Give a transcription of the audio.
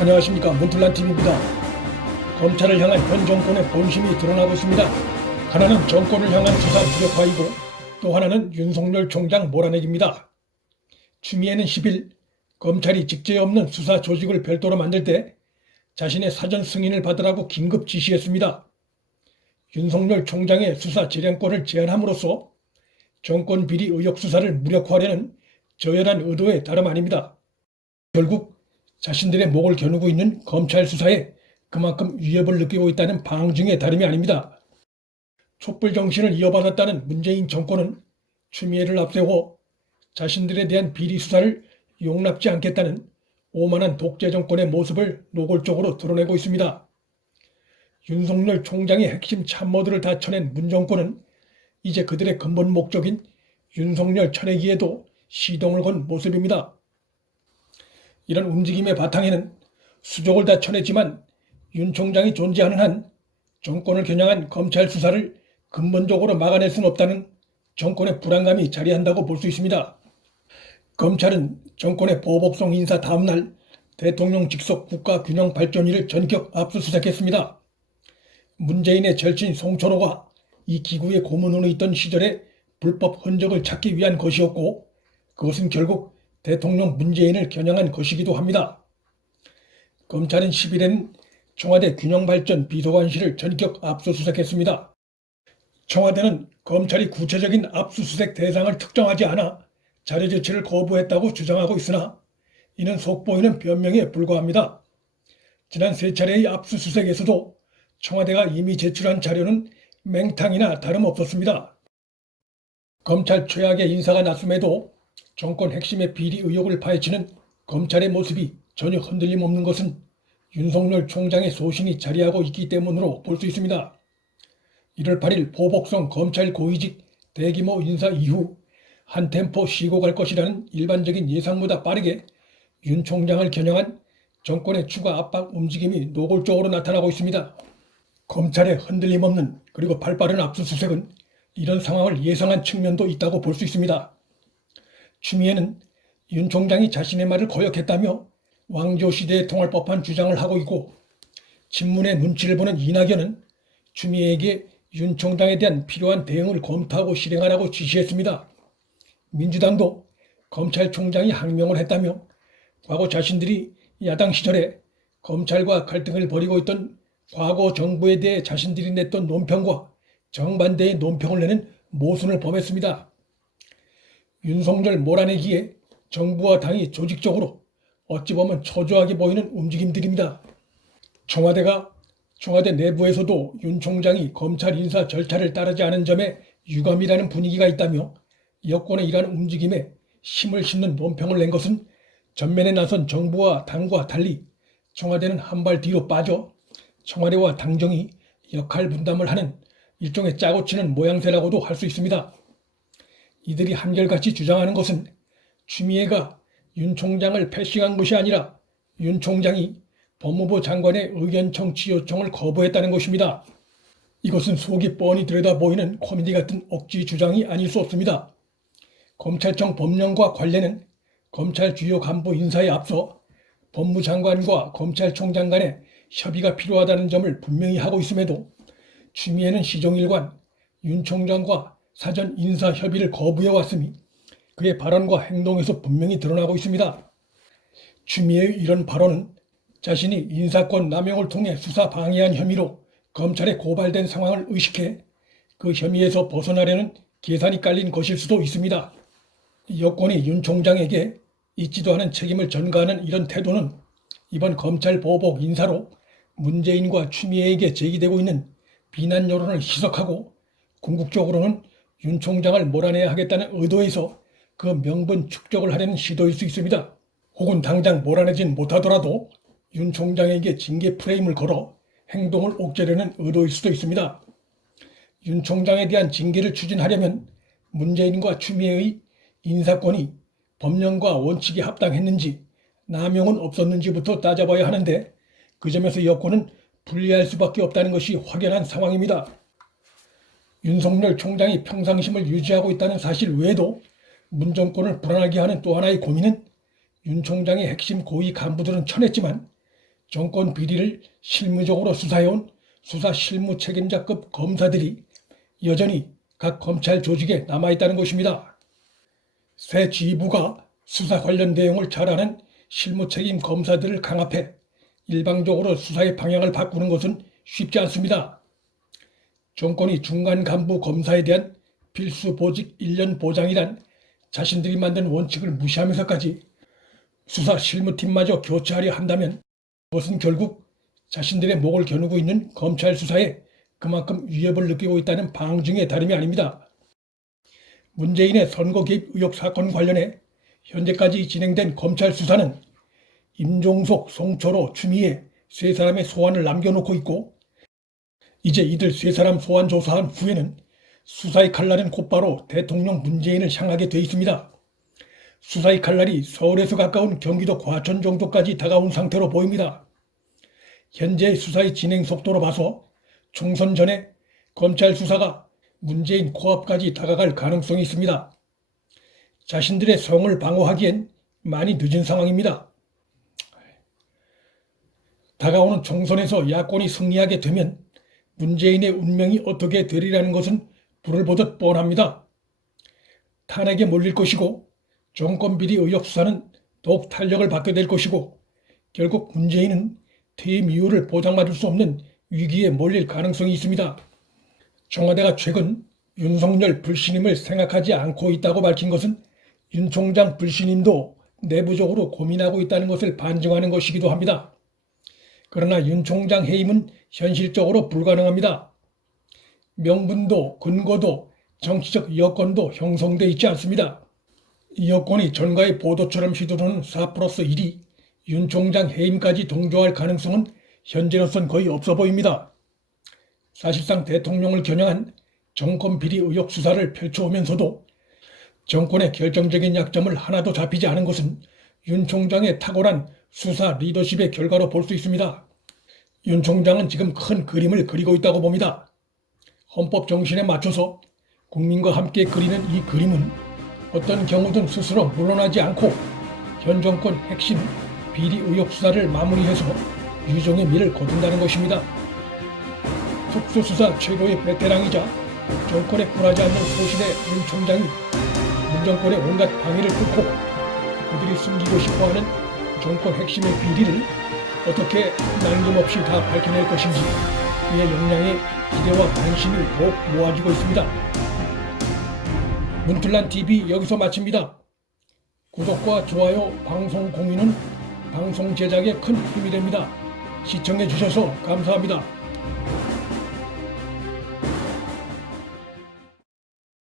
안녕하십니까, 문틀란TV입니다. 검찰을 향한 현 정권의 본심이 드러나고 있습니다. 하나는 정권을 향한 수사 무력화이고 또 하나는 윤석열 총장 몰아내기입니다. 추미애는 10일 검찰이 직제 없는 수사 조직을 별도로 만들 때 자신의 사전 승인을 받으라고 긴급 지시했습니다. 윤석열 총장의 수사 재량권을 제한함으로써 정권 비리 의혹 수사를 무력화하려는 저열한 의도에 다름 아닙니다. 결국 자신들의 목을 겨누고 있는 검찰 수사에 그만큼 위협을 느끼고 있다는 방증에 다름이 아닙니다. 촛불 정신을 이어받았다는 문재인 정권은 추미애를 앞세워 자신들에 대한 비리 수사를 용납지 않겠다는 오만한 독재 정권의 모습을 노골적으로 드러내고 있습니다. 윤석열 총장의 핵심 참모들을 다 쳐낸 문 정권은 이제 그들의 근본 목적인 윤석열 쳐내기에도 시동을 건 모습입니다. 이런 움직임의 바탕에는 수족을 다 쳐냈지만 윤 총장이 존재하는 한 정권을 겨냥한 검찰 수사를 근본적으로 막아낼 수는 없다는 정권의 불안감이 자리한다고 볼 수 있습니다. 검찰은 정권의 보복성 인사 다음 날 대통령 직속 국가균형발전위를 전격 압수수색했습니다. 문재인의 절친 송천호가 이 기구의 고문으로 있던 시절의 불법 흔적을 찾기 위한 것이었고 그것은 결국 대통령 문재인을 겨냥한 것이기도 합니다. 검찰은 10일에는 청와대 균형발전 비서관실을 전격 압수수색했습니다. 청와대는 검찰이 구체적인 압수수색 대상을 특정하지 않아 자료 제출을 거부했다고 주장하고 있으나 이는 속보이는 변명에 불과합니다. 지난 3차례의 압수수색에서도 청와대가 이미 제출한 자료는 맹탕이나 다름없었습니다. 검찰 최악의 인사가 났음에도 정권 핵심의 비리 의혹을 파헤치는 검찰의 모습이 전혀 흔들림 없는 것은 윤석열 총장의 소신이 자리하고 있기 때문으로 볼 수 있습니다. 1월 8일 보복성 검찰 고위직 대규모 인사 이후 한 템포 쉬고 갈 것이라는 일반적인 예상보다 빠르게 윤 총장을 겨냥한 정권의 추가 압박 움직임이 노골적으로 나타나고 있습니다. 검찰의 흔들림 없는 그리고 발빠른 압수수색은 이런 상황을 예상한 측면도 있다고 볼 수 있습니다. 추미애는 윤 총장이 자신의 말을 거역했다며 왕조시대에 통할 법한 주장을 하고 있고 친문의 눈치를 보는 이낙연은 추미애에게 윤 총장에 대한 필요한 대응을 검토하고 실행하라고 지시했습니다. 민주당도 검찰총장이 항명을 했다며 과거 자신들이 야당 시절에 검찰과 갈등을 벌이고 있던 과거 정부에 대해 자신들이 냈던 논평과 정반대의 논평을 내는 모순을 범했습니다. 윤석열 몰아내기에 정부와 당이 조직적으로 어찌 보면 초조하게 보이는 움직임들입니다. 청와대 내부에서도 윤 총장이 검찰 인사 절차를 따르지 않은 점에 유감이라는 분위기가 있다며 여권의 이러한 움직임에 힘을 싣는 논평을 낸 것은 전면에 나선 정부와 당과 달리 청와대는 한 발 뒤로 빠져 청와대와 당정이 역할 분담을 하는 일종의 짜고 치는 모양새라고도 할 수 있습니다. 이들이 한결같이 주장하는 것은 추미애가 윤 총장을 패싱한 것이 아니라 윤 총장이 법무부 장관의 의견 청취 요청을 거부했다는 것입니다. 이것은 속이 뻔히 들여다 보이는 코미디 같은 억지 주장이 아닐 수 없습니다. 검찰청 법령과 관련은 검찰 주요 간부 인사에 앞서 법무장관과 검찰총장 간의 협의가 필요하다는 점을 분명히 하고 있음에도 추미애는 시종일관 윤 총장과 사전 인사 협의를 거부해왔음이 그의 발언과 행동에서 분명히 드러나고 있습니다. 추미애의 이런 발언은 자신이 인사권 남용을 통해 수사 방해한 혐의로 검찰에 고발된 상황을 의식해 그 혐의에서 벗어나려는 계산이 깔린 것일 수도 있습니다. 여권이 윤 총장에게 있지도 않은 책임을 전가하는 이런 태도는 이번 검찰 보복 인사로 문재인과 추미애에게 제기되고 있는 비난 여론을 희석하고 궁극적으로는 윤 총장을 몰아내야 하겠다는 의도에서 그 명분 축적을 하려는 시도일 수 있습니다. 혹은 당장 몰아내진 못하더라도 윤 총장에게 징계 프레임을 걸어 행동을 옥죄려는 의도일 수도 있습니다. 윤 총장에 대한 징계를 추진하려면 문재인과 추미애의 인사권이 법령과 원칙에 합당했는지 남용은 없었는지부터 따져봐야 하는데 그 점에서 여권은 불리할 수밖에 없다는 것이 확연한 상황입니다. 윤석열 총장이 평상심을 유지하고 있다는 사실 외에도 문 정권을 불안하게 하는 또 하나의 고민은 윤 총장의 핵심 고위 간부들은 쳐냈지만 정권 비리를 실무적으로 수사해온 수사 실무 책임자급 검사들이 여전히 각 검찰 조직에 남아있다는 것입니다. 새 지휘부가 수사 관련 내용을 잘 아는 실무 책임 검사들을 강압해 일방적으로 수사의 방향을 바꾸는 것은 쉽지 않습니다. 정권이 중간 간부 검사에 대한 필수 보직 1년 보장이란 자신들이 만든 원칙을 무시하면서까지 수사 실무팀마저 교체하려 한다면 그것은 결국 자신들의 목을 겨누고 있는 검찰 수사에 그만큼 위협을 느끼고 있다는 방증에 다름이 아닙니다. 문재인의 선거 개입 의혹 사건 관련해 현재까지 진행된 검찰 수사는 임종석, 송철호, 추미애 세 사람의 소환을 남겨놓고 있고, 이제 이들 세 사람 소환 조사한 후에는 수사의 칼날은 곧바로 대통령 문재인을 향하게 돼 있습니다. 수사의 칼날이 서울에서 가까운 경기도 과천 정도까지 다가온 상태로 보입니다. 현재 수사의 진행 속도로 봐서 총선 전에 검찰 수사가 문재인 코앞까지 다가갈 가능성이 있습니다. 자신들의 성을 방어하기엔 많이 늦은 상황입니다. 다가오는 총선에서 야권이 승리하게 되면 문재인의 운명이 어떻게 되리라는 것은 불을 보듯 뻔합니다. 탄핵에 몰릴 것이고 정권 비리 의혹 수사는 더욱 탄력을 받게 될 것이고 결국 문재인은 퇴임 이후를 보장받을 수 없는 위기에 몰릴 가능성이 있습니다. 청와대가 최근 윤석열 불신임을 생각하지 않고 있다고 밝힌 것은 윤 총장 불신임도 내부적으로 고민하고 있다는 것을 반증하는 것이기도 합니다. 그러나 윤 총장 해임은 현실적으로 불가능합니다. 명분도 근거도 정치적 여건도 형성돼 있지 않습니다. 이 여건이 전가의 보도처럼 휘두르는 4+1이 윤 총장 해임까지 동조할 가능성은 현재로선 거의 없어 보입니다. 사실상 대통령을 겨냥한 정권 비리 의혹 수사를 펼쳐오면서도 정권의 결정적인 약점을 하나도 잡히지 않은 것은 윤 총장의 탁월한 수사 리더십의 결과로 볼 수 있습니다. 윤 총장은 지금 큰 그림을 그리고 있다고 봅니다. 헌법 정신에 맞춰서 국민과 함께 그리는 이 그림은 어떤 경우든 스스로 물러나지 않고 현 정권 핵심 비리 의혹 수사를 마무리해서 유종의 미를 거둔다는 것입니다. 특수수사 최고의 베테랑이자 정권에 굴하지 않는 소신의 윤 총장이 문 정권의 온갖 방해를 뚫고 그들이 숨기고 싶어하는 정권 핵심의 비리를 어떻게 남김없이 다 밝혀낼 것인지 그의 역량에 기대와 관심이 더욱 모아지고 있습니다. 문틀란TV 여기서 마칩니다. 구독과 좋아요, 방송 공유는 방송 제작에 큰 힘이 됩니다. 시청해 주셔서 감사합니다.